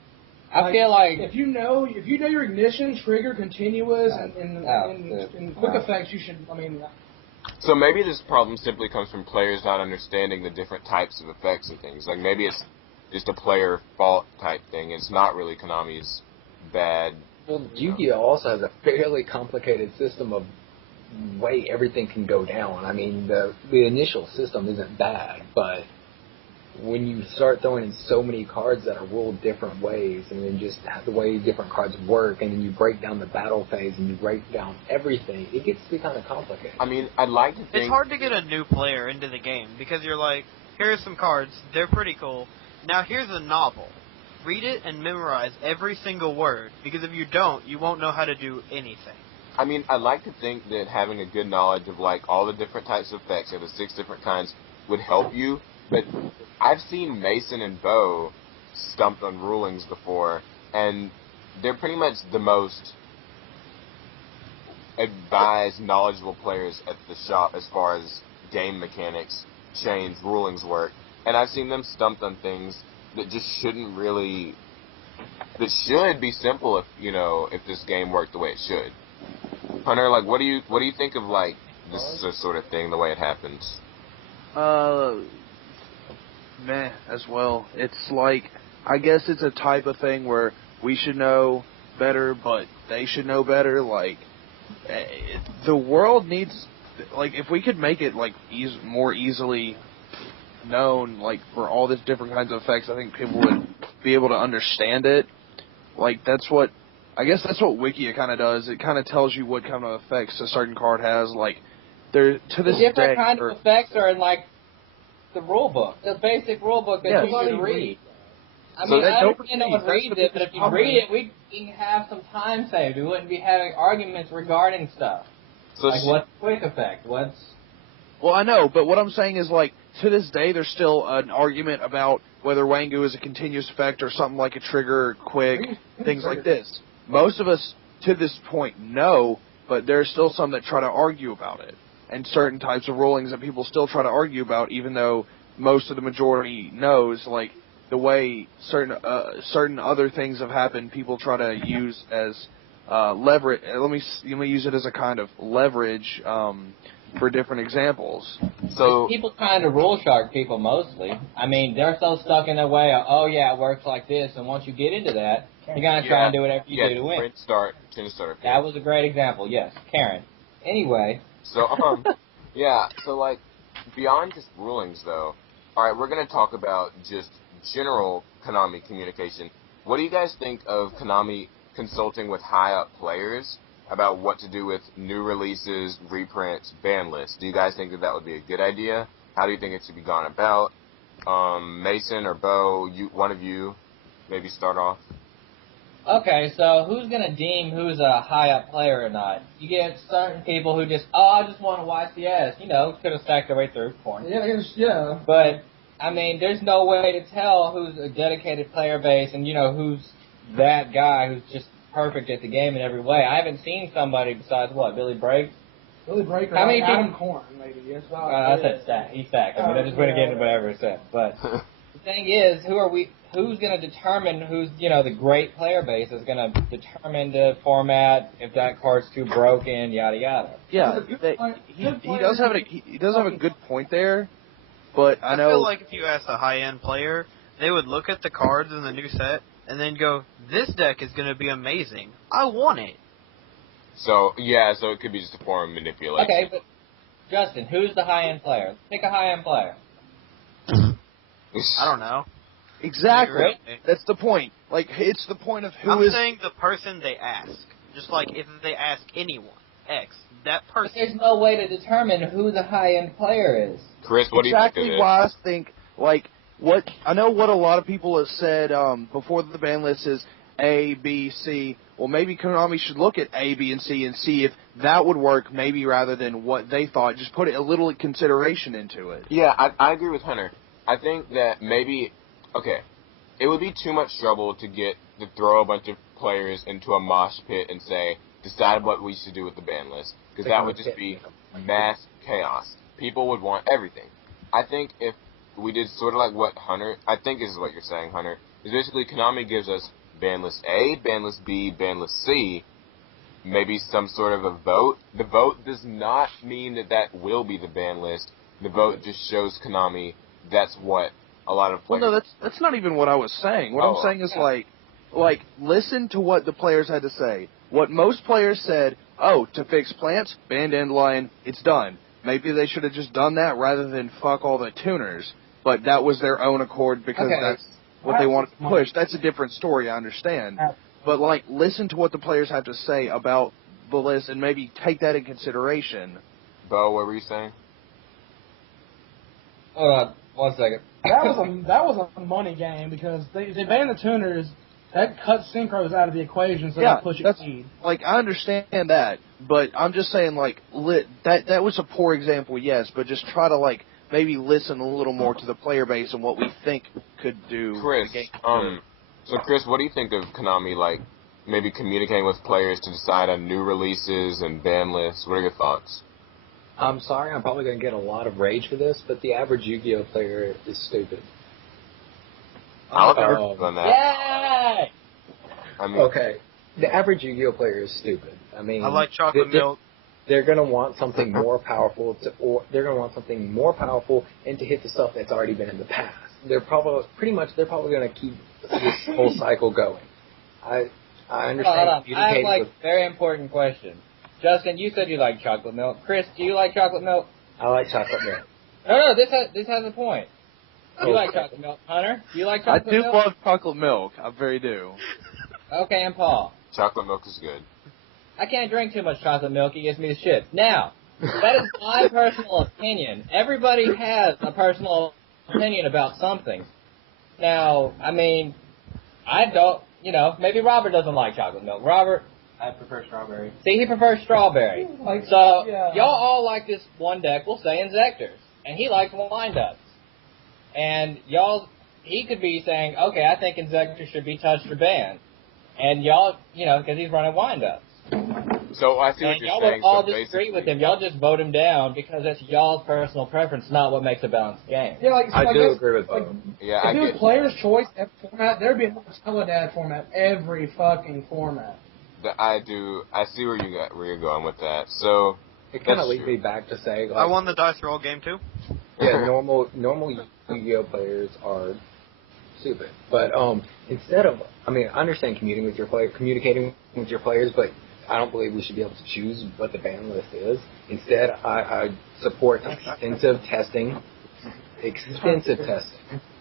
I feel like... If you know your ignition, trigger, continuous, and quick effects, you should, So maybe this problem simply comes from players not understanding the different types of effects and things. Like, maybe it's just a player fault type thing. It's not really Konami's bad. Well, Yu-Gi-Oh! Also has a fairly complicated system of way everything can go down. I mean, the initial system isn't bad, but when you start throwing in so many cards that are ruled different ways, and then just the way different cards work, and then you break down the battle phase, and you break down everything, it gets to be kind of complicated. I mean, I'd like to think... It's hard to get a new player into the game, because you're like, here's some cards, they're pretty cool. Now here's a novel. Read it and memorize every single word, because if you don't, you won't know how to do anything. I mean, I like to think that having a good knowledge of, like, all the different types of effects, or the 6 different kinds, would help you, but I've seen Mason and Beau stumped on rulings before, and they're pretty much the most advised, knowledgeable players at the shop as far as game mechanics, chains, rulings work, and I've seen them stumped on things that just shouldn't really, that should be simple if, you know, if this game worked the way it should. Hunter, like, what do you think of, like, this sort of thing, the way it happens? Meh, as well. It's like, I guess it's a type of thing where we should know better, but they should know better. Like, the world needs, like, if we could make it, like, more easily known, like, for all these different kinds of effects, I think people would be able to understand it. Like, I guess that's what Wikia kind of does. It kind of tells you what kind of effects a certain card has. Like, to this day, different kind of effects are in, like, the rule book, the basic rule book that you should read. I mean, I understand no one reads it, but if you read it, we can have some time saved. We wouldn't be having arguments regarding stuff. So like, what's quick effect? Well, I know, but what I'm saying is, like, to this day, there's still an argument about whether Wangu is a continuous effect or something like a trigger, quick, things like this. Most of us, to this point, know, but there's still some that try to argue about it. And certain types of rulings that people still try to argue about, even though most of the majority knows, like, the way certain other things have happened, people try to use as leverage. Let me use it as a kind of leverage for different examples. So people kind of rule shark people mostly. I mean, they're so stuck in their way of, oh yeah, it works like this, and once you get into that, you're gonna try and do whatever you do to win. That was a great example. Yes, Karen. Anyway. So yeah. So like, beyond just rulings though. All right, we're gonna talk about just general Konami communication. What do you guys think of Konami consulting with high-up players about what to do with new releases, reprints, ban lists? Do you guys think that would be a good idea? How do you think it should be gone about? Mason or Beau, one of you, maybe start off. Okay, so who's gonna deem who's a high-up player or not? You get certain people who just, I just want to YCS, could have stacked their way through porn. Yeah. But I mean, there's no way to tell who's a dedicated player base and, who's that guy who's just perfect at the game in every way. I haven't seen somebody besides, Billy Bragg? Billy Bragg or Adam Korn, maybe. Yes, I said stack. He's stacked. I mean, I just went against whatever it said. But the thing is, who's going to determine who's, the great player base is going to determine the format, if that card's too broken, yada, yada. Yeah, he does have a good point there. But I feel like if you ask a high-end player, they would look at the cards in the new set and then go, this deck is going to be amazing. I want it. So it could be just a form of manipulation. Okay, but Justin, who's the high-end player? Pick a high-end player. I don't know. Exactly. That's the point. Like, it's the point of who I'm saying the person they ask. Just like if they ask anyone, X, that person. But there's no way to determine who the high-end player is. Chris, what do you think of this? Exactly why I think, like, I know what a lot of people have said before the ban list is A, B, C. Well, maybe Konami should look at A, B, and see if that would work, maybe rather than what they thought. Just put a little consideration into it. Yeah, I agree with Hunter. I think that maybe, it would be too much trouble to throw a bunch of players into a mosh pit and say, decide what we should do with the ban list. Because that would just be mass chaos. People would want everything. I think if we did sort of like what Hunter, I think this is what you're saying, Hunter, is basically Konami gives us ban list A, ban list B, ban list C, maybe some sort of a vote. The vote does not mean that will be the ban list. The vote just shows Konami that's what a lot of players... Well, no, that's not even what I was saying. What I'm saying is, like, listen to what the players had to say. What most players said, to fix plants, ban Dandelion, it's done. Maybe they should have just done that rather than fuck all the tuners. But that was their own accord because that's what they wanted to push. That's a different story, I understand. But, like, listen to what the players have to say about the list and maybe take that in consideration. Beau, what were you saying? Hold on, 1 second. That was a money game because they banned the tuners That cuts synchros out of the equation, so Yeah, they push it that's- speed. Like, I understand that, but I'm just saying, like, that was a poor example, yes, but just try to, like, maybe listen a little more to the player base and what we think could do. Chris, the game. so Chris, what do you think of Konami, like, maybe communicating with players to decide on new releases and ban lists? What are your thoughts? I'm sorry, I'm probably going to get a lot of rage for this, but the average Yu-Gi-Oh player is stupid. I'll agree on that. Yay! I mean, Okay, the average Yu-Gi-Oh player is stupid. I mean, I like chocolate milk. They're going to want something more powerful, they're going to want something more powerful and to hit the stuff that's already been in the past. They're probably going to keep this whole cycle going. I understand. Hold on. I have communicating like with- very important question. Justin, you said you like chocolate milk. Chris, do you like chocolate milk? I like chocolate milk. No, this has a point. You like Okay. chocolate milk, Hunter? Do you like I chocolate do milk? love chocolate milk. I very do. Okay, and Paul. chocolate milk is good. I can't drink too much chocolate milk. It gives me the shit. Now, that is my personal opinion. Everybody has a personal opinion about something. Now, I mean, I don't, maybe Robert doesn't like chocolate milk. Robert? I prefer strawberry. See, he prefers strawberry. Like, So, yeah. y'all all like this one deck, we'll say Inzectors. And he likes wind-ups. And he could be saying, okay, I think Inzectors should be touched or banned. And y'all, because he's running wind-ups. So I see what And you're y'all saying. would all so disagree with basically- him. Y'all just vote him down because that's y'all's personal preference, not what makes a balanced game. Yeah, like, I like do that's- agree with like, Beau. Yeah, I if it was get. player's choice format, there'd be a Teledad format every fucking format. I see where you're going with that. So It kind of That's leads true. me back to say, like, I won the dice roll game too. yeah, normal Yu-Gi-Oh players are stupid. But instead of, I understand communicating with your players, but I don't believe we should be able to choose what the ban list is. Instead, I support extensive testing.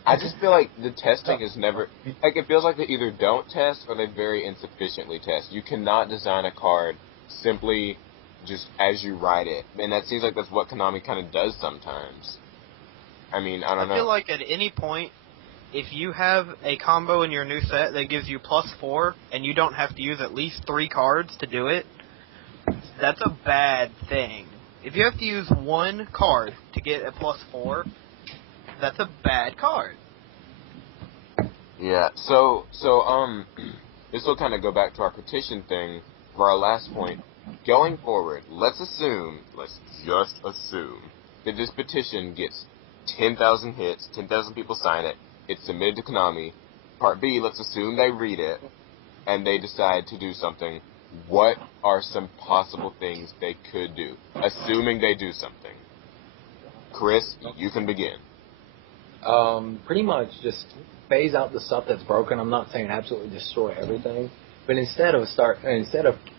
I just feel like the testing is never like it feels like they either don't test or they very insufficiently test. You cannot design a card simply just as you write it, and that seems like that's what Konami kind of does sometimes. I mean, I don't know. I feel like at any point, if you have a combo in your new set that gives you +4, and you don't have to use at least 3 cards to do it, that's a bad thing. If you have to use 1 card to get a +4, that's a bad card. Yeah. So this will kind of go back to our petition thing for our last point. Going forward, let's just assume that this petition gets 10,000 hits, 10,000 people sign it, it's submitted to Konami. Part B, let's assume they read it, and they decide to do something. What are some possible things they could do? Assuming they do something. Chris, you can begin. Pretty much just phase out the stuff that's broken. I'm not saying absolutely destroy everything, but instead of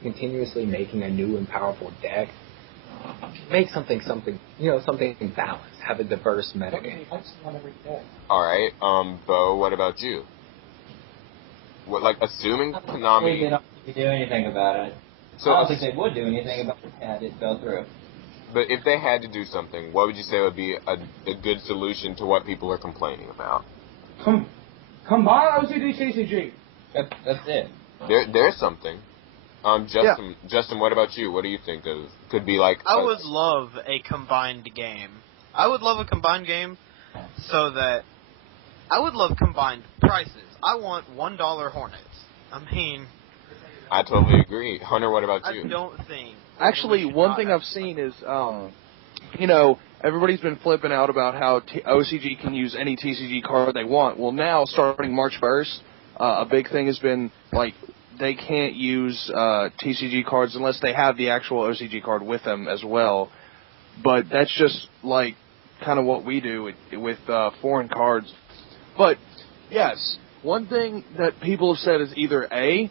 continuously making a new and powerful deck, make something balanced. Have a diverse metagame. Alright, Beau, what about you? Assuming They Konami... don't do anything about it. So, I don't think they would do anything about it had it fell through. but if they had to do something, what would you say would be a good solution to what people are complaining about? Combine OCD CCG. That's it. There's something. Justin, what about you? What do you think of could be like? I would love a combined game. I would love a combined game so that I would love combined prices. I want $1 Hornets. I totally agree. Hunter, what about I you? don't think. Actually, we should one not thing have- I've seen is, everybody's been flipping out about how OCG can use any TCG card they want. Well, now, starting March 1st, a big thing has been, like, they can't use TCG cards unless they have the actual OCG card with them as well. But that's just, like, kind of what we do with foreign cards. But, yes, one thing that people have said is either A,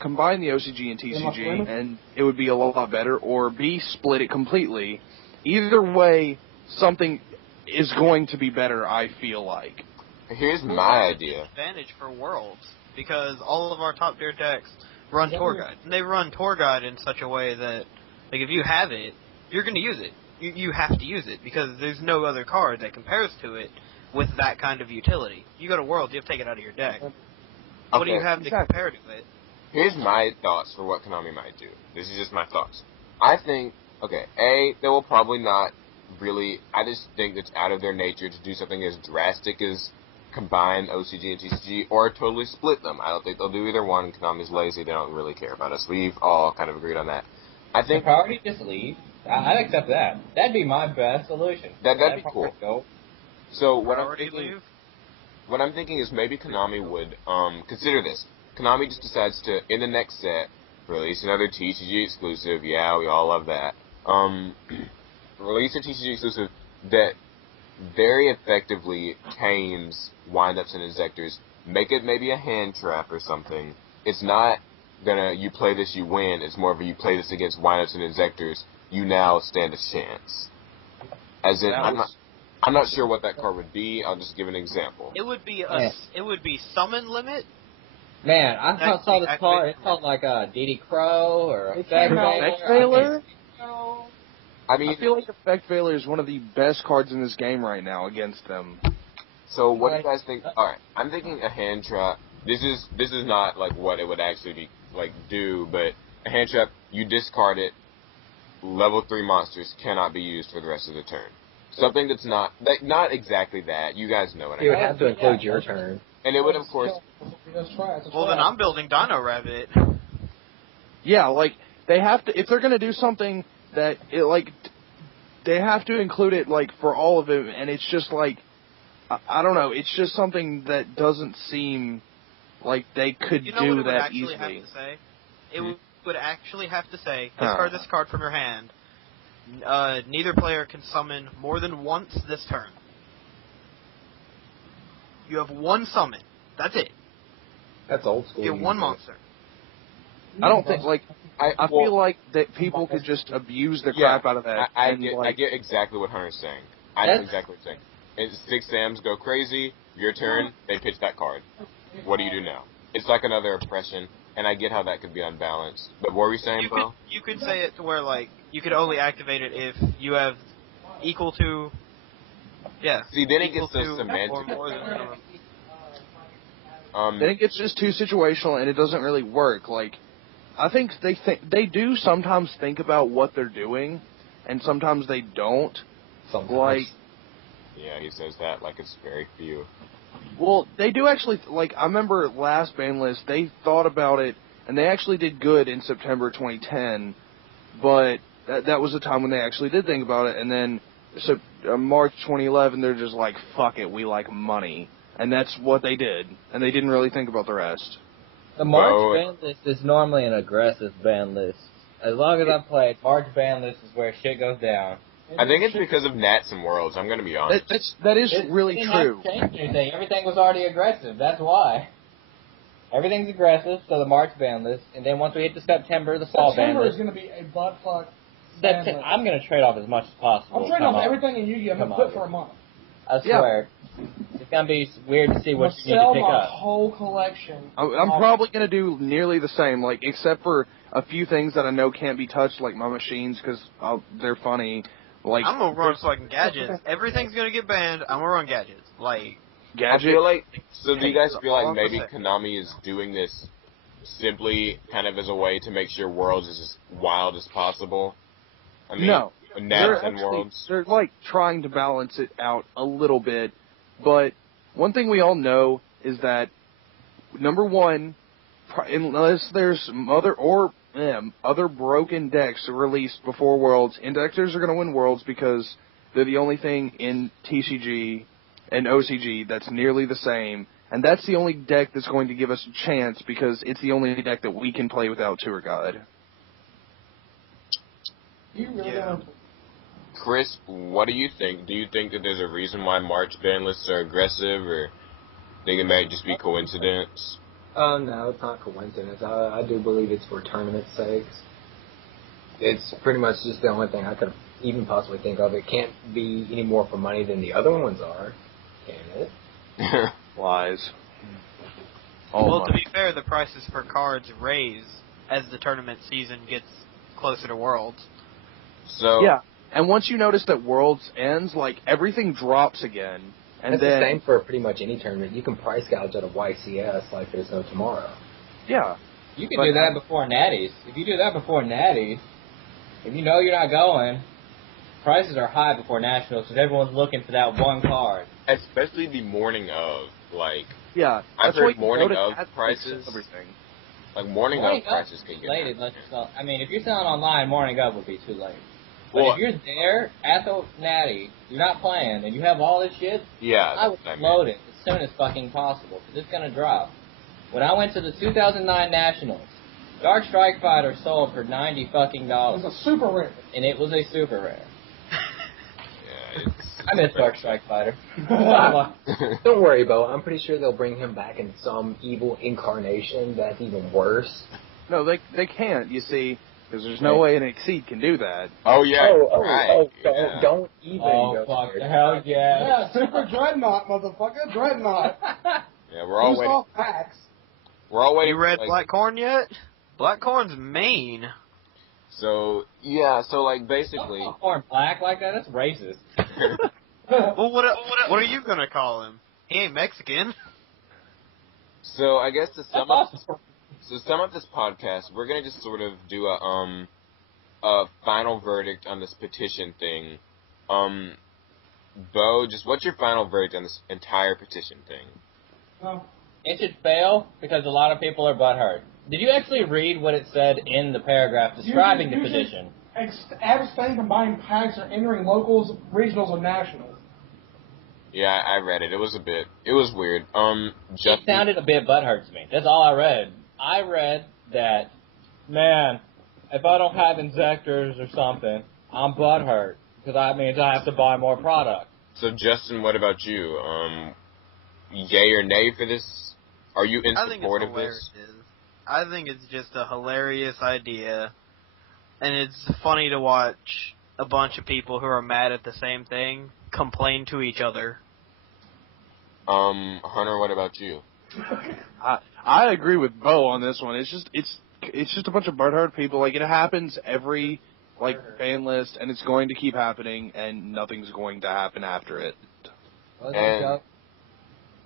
combine the OCG and TCG, and it would be a lot better, or B, split it completely. Either way, something is going to be better, I feel like. Here's Well, my that's a idea. disadvantage for Worlds, because all of our top tier decks run Tour Guide. And they run Tour Guide in such a way that, like, if you have it, you're going to use it. You have to use it, because there's no other card that compares to it with that kind of utility. You go to Worlds, you have to take it out of your deck. What do you have to compare to it? Here's my thoughts for what Konami might do. This is just my thoughts. I think, okay, they will probably not really, I just think it's out of their nature to do something as drastic as combine OCG and TCG or totally split them. I don't think they'll do either one. Konami's lazy. They don't really care about us. We've all kind of agreed on that. I think... The priority, just leave. I'd accept that. That'd be my best solution. That'd be cool. Go. So what I'm thinking is maybe Konami would consider this. Konami just decides to, in the next set, release another TCG exclusive. Yeah, we all love that. Release a TCG exclusive that very effectively tames windups and injectors. Make it maybe a hand trap or something. It's not gonna, you play this, you win. It's more of a, you play this against windups and injectors, you now stand a chance. As in, I'm not sure what that card would be. I'll just give an example. It would be summon limit. Man, I saw this card. It's called like a DD Crow or a Effect Veiler. I mean, I feel like Effect Veiler is one of the best cards in this game right now against them. So what do you guys think? All right, I'm thinking a hand trap. This is not like what it would actually be like do, but a hand trap. You discard it. Level 3 monsters cannot be used for the rest of the turn. Something that's not exactly that. You guys know what I mean. You would have to include your turn. And it would, of course... Well, then I'm building Dino Rabbit. Yeah, like, they have to... If they're going to do something that, it like, they have to include it, like, for all of it, and it's just, like, I don't know, it's just something that doesn't seem like they could do that easily. Have to say? It would actually have to say, discard this card from your hand. Neither player can summon more than once this turn. You have one summon. That's it. That's old school. You have one monster. I don't think, like, I feel like that people could just abuse the crap out of that. I get exactly what Hunter's saying. I know exactly what he's saying. 6 Sams go crazy, your turn, they pitch that card. What do you do now? It's like another oppression, and I get how that could be unbalanced. But what were you saying, Beau? You could say it to where, like, you could only activate it if you have equal to... Yeah. See, then it gets so semantic. Then it gets just too situational, and it doesn't really work. Like, I think they do sometimes think about what they're doing, and sometimes they don't. Sometimes. Like, yeah, he says that like it's very few. Well, they do actually, like, I remember last banlist, they thought about it, and they actually did good in September 2010, but that was a time when they actually did think about it, and then March 2011, they're just like, fuck it, we like money. And that's what they did, and they didn't really think about the rest. The March ban list is normally an aggressive ban list. As long as I've played, March ban list is where shit goes down. I think it's because of Nats and Worlds, I'm going to be honest. That is really true. It didn't have to change anything. Everything was already aggressive. That's why. Everything's aggressive, so the March ban list. And then once we hit to September, the fall ban list. September is going to be a butt-fuck. I'm going to trade off as much as possible. I'm trading off everything in Yu-Gi-Oh! I'm going to quit for a month. I swear. Yeah. It's going to be weird to see what you need to pick up. up. Sell my whole collection. I'm probably going to do nearly the same, like, except for a few things that I know can't be touched, like my machines, because they're funny. Like, I'm going to run fucking gadgets. Everything's going to get banned. I'm going to run gadgets. Like, gadgets? I feel like, so do you guys feel like maybe Konami is doing this simply kind of as a way to make sure Worlds is as wild as possible? I mean, no. Nats and Worlds. They're, like, trying to balance it out a little bit, but one thing we all know is that, number one, unless there's other broken decks released before Worlds, Indexers are going to win Worlds because they're the only thing in TCG and OCG that's nearly the same, and that's the only deck that's going to give us a chance because it's the only deck that we can play without Tour Guide. Yeah. Chris, what do you think? Do you think that there's a reason why March ban lists are aggressive, or think it might just be coincidence? No, it's not coincidence. I do believe it's for tournament sakes. It's pretty much just the only thing I could even possibly think of. It can't be any more for money than the other ones are, can it? Lies. Well, to be fair, the prices for cards raise as the tournament season gets closer to Worlds. So yeah, and once you notice that Worlds ends, like, everything drops again. And That's then, the same for pretty much any tournament. You can price gouge out of YCS like there's no tomorrow. yeah. You can do that before Natties. If you do that before Natties, if you know you're not going, prices are high before Nationals because everyone's looking for that one card. Especially the morning of, like... Yeah, I've that's why heard you morning go to of that prices. Everything. Like, morning of prices can get late high. unless you're selling. I mean, if you're selling online, morning of would be too late. But Well, if you're there at the Natty, you're not playing, and you have all this shit, yeah, I would load it as soon as fucking possible, because it's going to drop. When I went to the 2009 Nationals, Dark Strike Fighter sold for $90 fucking. It was a super rare. And it was a super rare. Yeah, it's... I miss Dark Strike Fighter. Don't worry, Beau. I'm pretty sure they'll bring him back in some evil incarnation that's even worse. No, they can't, you see, because there's no way an Exceed can do that. Oh, yeah, right. Don't even go fuck there. hell yeah. Yeah, Super Dreadnought, motherfucker. Dreadnought. Yeah, we're all Boost waiting. off packs. We're all waiting. You read like, Black Corn yet? Black Corn's mean. So, yeah, so, like, basically... Don't call Corn black like that, that's racist. Well, what are you gonna call him? He ain't Mexican. So, I guess to sum That's up... awesome. So sum up this podcast, we're gonna just sort of do a final verdict on this petition thing. Beau, just what's your final verdict on this entire petition thing? Well, It should fail because a lot of people are butthurt. Did you actually read what it said in the paragraph describing the petition? Abstain from buying packs or entering locals, regionals, or nationals. Yeah, I read it. It was weird. It Justin, sounded a bit butthurt to me. That's all I read. I read that, man, if I don't have injectors or something, I'm butthurt because that means I have to buy more product. so Justin, what about you? Yay or nay for this? Are you in I think support it's of this? hilarious. I think it's just a hilarious idea, and it's funny to watch a bunch of people who are mad at the same thing complain to each other. Hunter, what about you? I agree with Beau on this one. It's just a bunch of butthurt people. Like, it happens every ban list, and it's going to keep happening, and nothing's going to happen after it.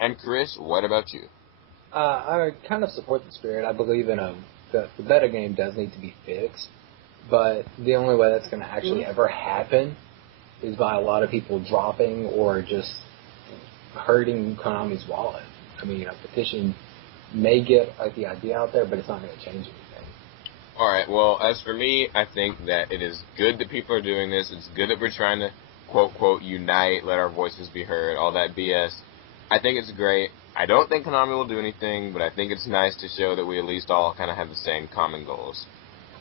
And Chris, what about you? I kind of support the spirit. I believe in the meta game does need to be fixed, but the only way that's going to actually ever happen is by a lot of people dropping or just hurting Konami's wallet. I mean, a petition may get the idea out there, but it's not going to change anything. All right. Well, as for me, I think that it is good that people are doing this. It's good that we're trying to quote unite, let our voices be heard, all that BS. I think it's great. I don't think Konami will do anything, but I think it's nice to show that we at least all kind of have the same common goals.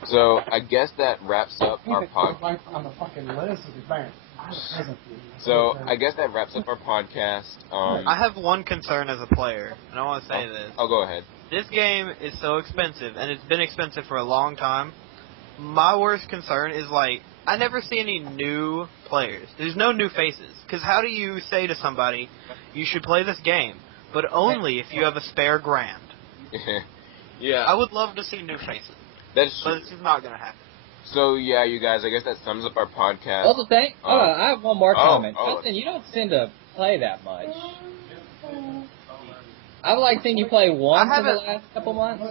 So I guess that wraps up our podcast. On the fucking list is banned. So I guess that wraps up our podcast. I have one concern as a player, and I want to say this. Oh, go ahead. This game is so expensive, and it's been expensive for a long time. My worst concern is, I never see any new players. There's no new faces. Because how do you say to somebody, you should play this game, but only if you have a spare grand? Yeah. I would love to see new faces. That's true. But it's just not going to happen. So, yeah, you guys, I guess that sums up our podcast. Also, I have one more comment. oh. Justin, you don't seem to play that much. I've seen you play once in the last couple months.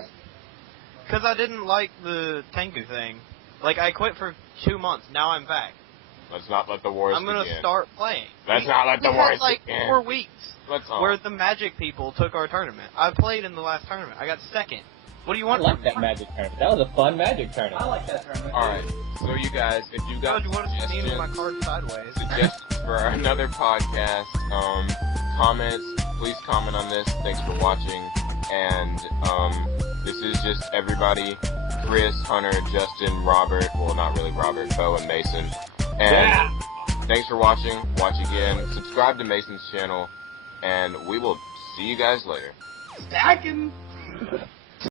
Because I didn't like the Tengu thing. I quit for 2 months. Now I'm back. Let's not let the wars I'm going to start playing. Let's not let the wars begin. 4 weeks Let's not. where the Magic people took our tournament. I played in the last tournament. I got second. What do you I want like from that me? Magic tournament. That was a fun Magic tournament. I like that tournament. Alright, so you guys, if you got God, you want to see me with my card sideways. suggestions for another podcast, comments, please comment on this. Thanks for watching. And this is just everybody, Chris, Hunter, Justin, Robert, well, not really Robert, Beau, and Mason. And thanks for watching. Watch again. Subscribe to Mason's channel, and we will see you guys later. Stacking.